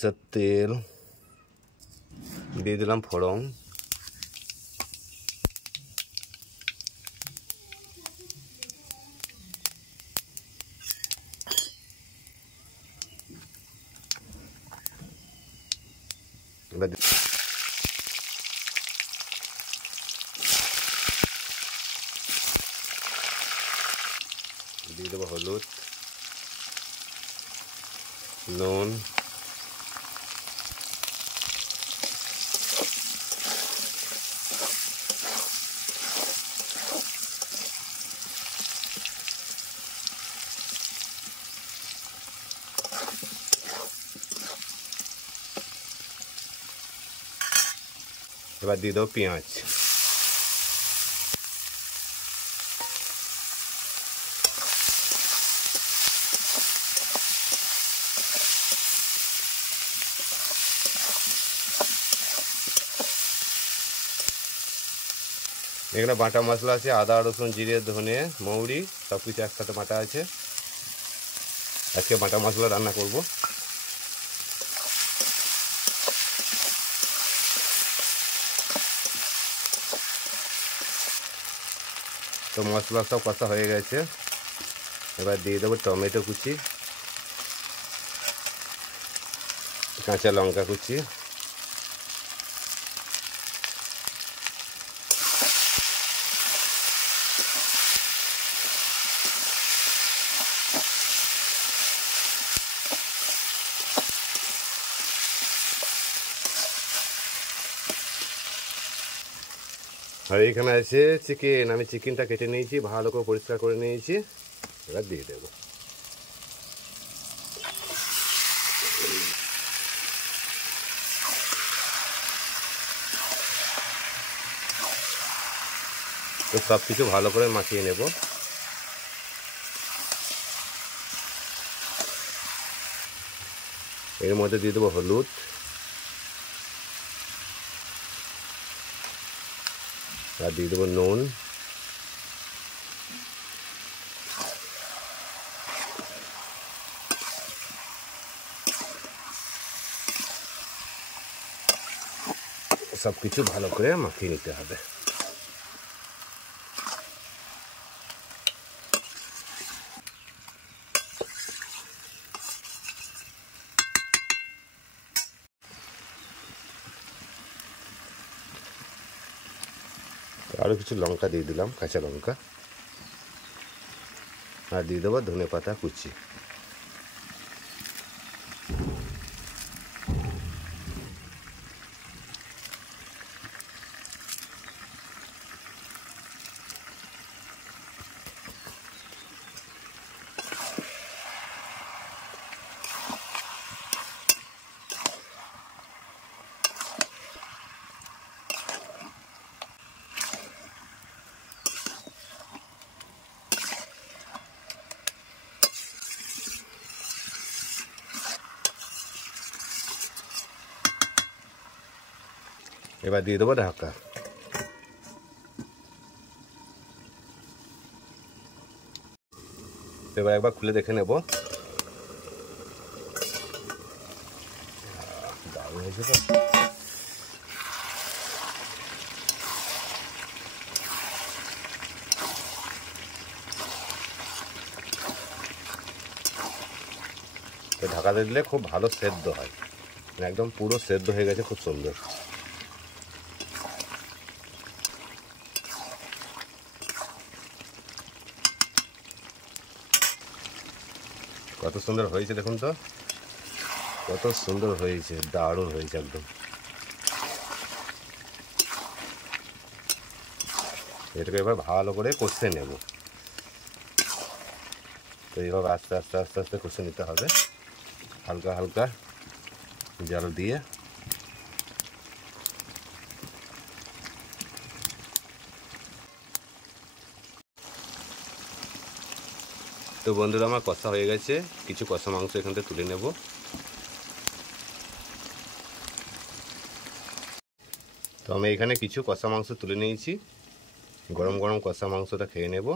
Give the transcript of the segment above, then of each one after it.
সরিষার তেল দিয়ে দিলাম, ফোড়ন, এবার দিয়ে দেবো হলুদ, নুন, এবার দিয়ে দেবো পেঁয়াজ। এখানে বাটা মশলা আছে, আদা, রসুন, জিরে, ধনে, মৌরি সব কিছু একসাথে বাটা আছে। আজকে বাটা মশলা রান্না করব। তো মশলা সব কষা হয়ে গেছে, এবার দিয়ে দেবো টমেটো কুচি, কাঁচা লঙ্কা কুচি, আর এখানে আছে চিকেন। আমি চিকেনটা কেটে নিয়েছি, ভালো করে পরিষ্কার করে নিয়েছি, এবার দিয়ে দেব। তো সব কিছু ভালো করে মাখিয়ে নেব। এর মধ্যে দিয়ে দেবো হলুদ, আর দিয়ে দেবো নুন, সব কিছু ভালো করে মাখিয়ে নিতে হবে। আরও কিছু লঙ্কা দিয়ে দিলাম, কাঁচা লঙ্কা, আর দিয়ে দেবো ধনে পাতা কুচি। এবার দিয়ে দেবো ঢাকা। এবার একবার খুলে দেখে নেব। দারুণ হয়েছে তো। তো ঢাকাতে দিলে খুব ভালো সেদ্ধ হয়, একদম পুরো সেদ্ধ হয়ে গেছে, খুব সুন্দর। কত সুন্দর হয়েছে দেখুন তো, কত সুন্দর হয়েছে, দারুণ হয়েছে একদম। এটাকে এবার ভালো করে কষে নেব। তো এইভাবে আস্তে আস্তে আস্তে আস্তে কষে নিতে হবে, হালকা হালকা জল দিয়ে। তো বন্ধুরা, আমার কষা হয়ে গেছে, কিছু কষা মাংস এখান থেকে তুলে নেব। তো আমি এখানে কিছু কষা মাংস তুলে নিয়েছি, গরম গরম কষা মাংসটা খেয়ে নেব।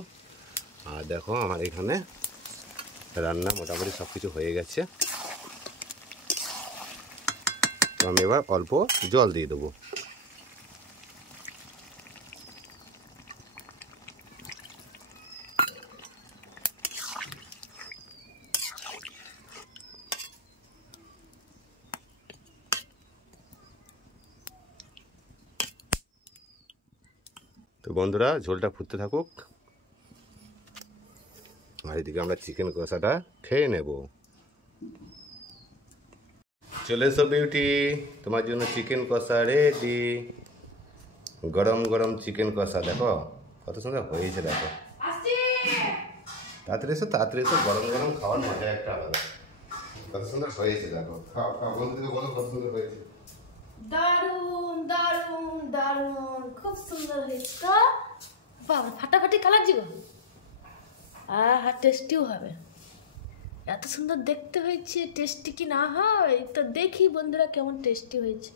আর দেখো আমার এখানে রান্না মোটামুটি সব কিছু হয়ে গেছে। তো আমি এবার অল্প জল দিয়ে দেবো। তো বন্ধুরা ঝোলটা ফুটতে থাকুক, আর এদিকে আমরা চিকেন কষাটা খেয়ে নেব। চলে এসো বিউটি, তোমার জন্য চিকেন কষা রেডি। গরম গরম চিকেন কষা দেখো কত সুন্দর হয়েছে, দেখো তাড়াতাড়ি এসো তাড়াতাড়ি এসো, গরম গরম খাওয়ার মজা একটা আলাদা। কত সুন্দর হয়েছে দেখো, খাও খাও বন্ধুদের বলো কত সুন্দর হয়েছে। দারুন দারুন দারুন, খুব সুন্দর হয়েছে তো বাবা, ফাটাফাটি কালার জীবন। আহা টেস্টিও হবে, এত সুন্দর দেখতে হয়েছে, টেস্টি কি না হয় তো দেখি বন্ধুরা কেমন টেস্টি হয়েছে।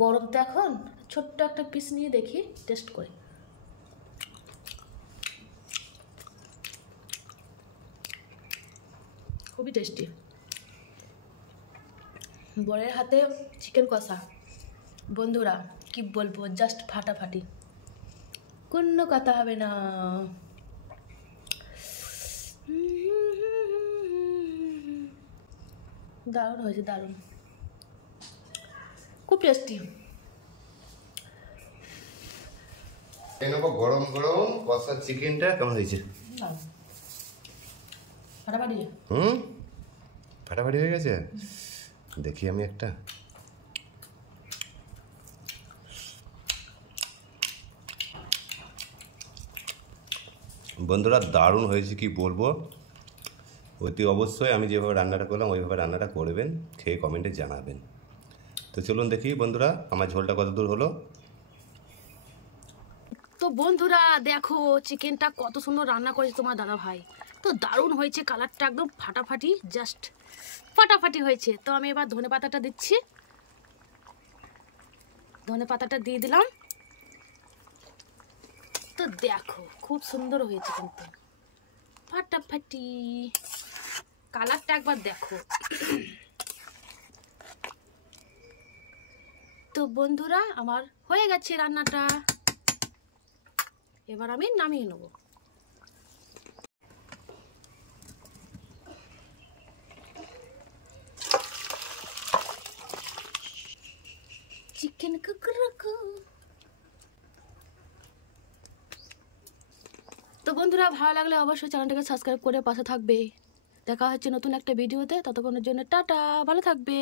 গরম তো এখন, ছোট্ট একটা পিস নিয়ে দেখি টেস্ট করে। খুবই টেস্টি, বরের হাতে চিকেন কষা বন্ধুরা কি বলবো, জাস্ট ফাটাফাটি, কোনো কথা হবে না। দারুণ হয়েছে, দারুণ, খুব টেস্টি। এই নেবো গরম গরম কষা চিকেনটা, কেমন হয়েছে? ফাটাফাটি। ফাটাফাটি হয়ে গেছে, দেখি আমি একটা। বন্ধুরা দারুণ হয়েছে কি বলবো, অতি অবশ্যই আমি যেভাবে রান্নাটা করলাম ওইভাবে রান্নাটা করবেন, খেয়ে কমেন্টে জানাবেন। তো চলুন দেখি বন্ধুরা আমার ঝোলটা কত দূর হলো। তো বন্ধুরা দেখো চিকেনটা কত সুন্দর রান্না করেছে তোমার দাদা ভাই, তো দারুণ হয়েছে, কালারটা একদম ফাটাফাটি, জাস্ট ফাটাফাটি হয়েছে। তো আমি এবার ধনে পাতাটা দিচ্ছি, ধনে পাতাটা দিয়ে দিলাম। তো দেখো খুব সুন্দর হয়েছে কিন্তু ফাটাফাটি, কালারটা একবার দেখো। তো বন্ধুরা আমার হয়ে গেছে রান্নাটা, এবার আমি নামিয়ে নেব। চিকেন কুকুরকু। তো বন্ধুরা ভালো লাগলে অবশ্যই চ্যানেলটাকে সাবস্ক্রাইব করে পাশে থাকবে। দেখা হচ্ছে নতুন একটা ভিডিওতে, ততক্ষণের জন্য টাটা, ভালো থাকবে।